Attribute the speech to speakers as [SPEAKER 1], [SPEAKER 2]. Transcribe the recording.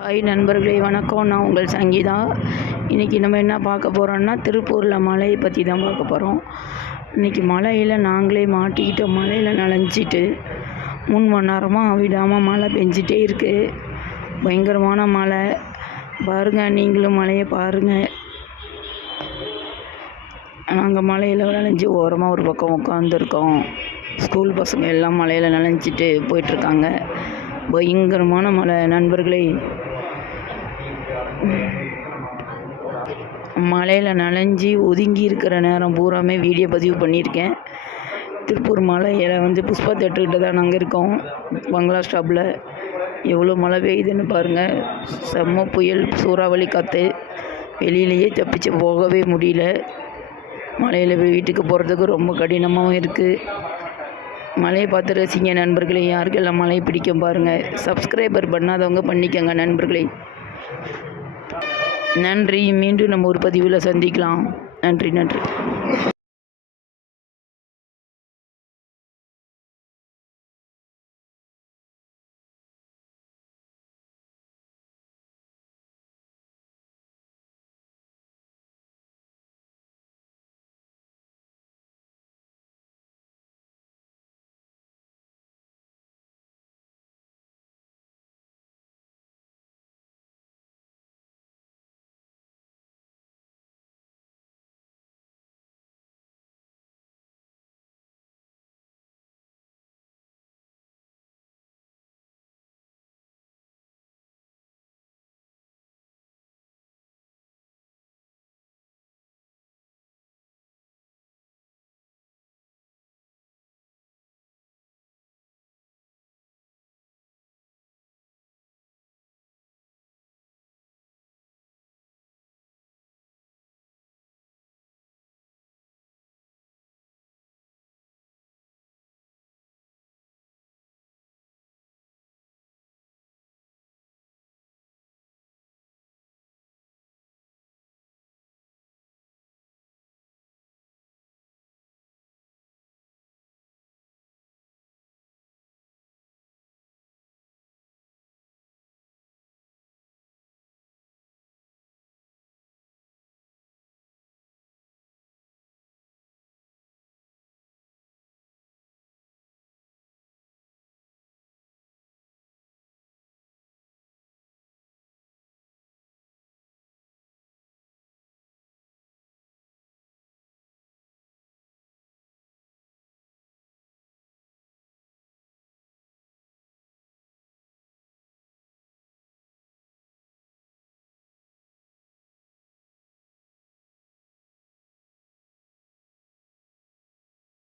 [SPEAKER 1] Hi நண்பர்களே வணக்கம். நான் உங்கள் சங்கீதா. இன்றைக்கி நம்ம என்ன பார்க்க போகிறோன்னா திருப்பூரில் மலையை பற்றி தான் பார்க்க போகிறோம் இன்றைக்கி மலையில் நாங்களே மாட்டிக்கிட்டோம் மலையில் நனைஞ்சிட்டு மூணு மணி நேரமாக விடாமல் மழை பெஞ்சிட்டே இருக்குது பயங்கரமான மழை. பாருங்கள் நீங்களும் மலையை பாருங்கள் நாங்கள் மலையில் நனைஞ்சு ஓரமாக ஒரு பக்கம் உட்காந்துருக்கோம் ஸ்கூல் பசங்க எல்லாம் மலையில் நனைஞ்சிட்டு போயிட்டுருக்காங்க பயங்கரமான மழை. நண்பர்களே மலையில் நனைஞ்சி ஒதுங்கி இருக்கிற நேரம் பூராமே வீடியோ பதிவு பண்ணியிருக்கேன். திருப்பூர் மலையில் வந்து புஷ்பா தேட்டர்கிட்ட தான் நாங்கள் இருக்கோம். பங்களா ஸ்டாப்பில் எவ்வளோ மழை பெய்யுதுன்னு பாருங்கள் செம்ம புயல் சூறாவளி காற்று வெளியிலேயே தப்பிச்சு போகவே முடியல. மலையில் போய் வீட்டுக்கு போகிறதுக்கு ரொம்ப கடினமாகவும் இருக்குது மலையை பார்த்து ரசிங்க நண்பர்களே. யாருக்கெல்லாம் மலையை பிடிக்கும் பாருங்கள் சப்ஸ்கிரைபர் பண்ணாதவங்க பண்ணிக்கோங்க நண்பர்களே. நன்றி. மீண்டும் நம்ம ஒரு பதிவில் சந்திக்கலாம். நன்றி நன்றி.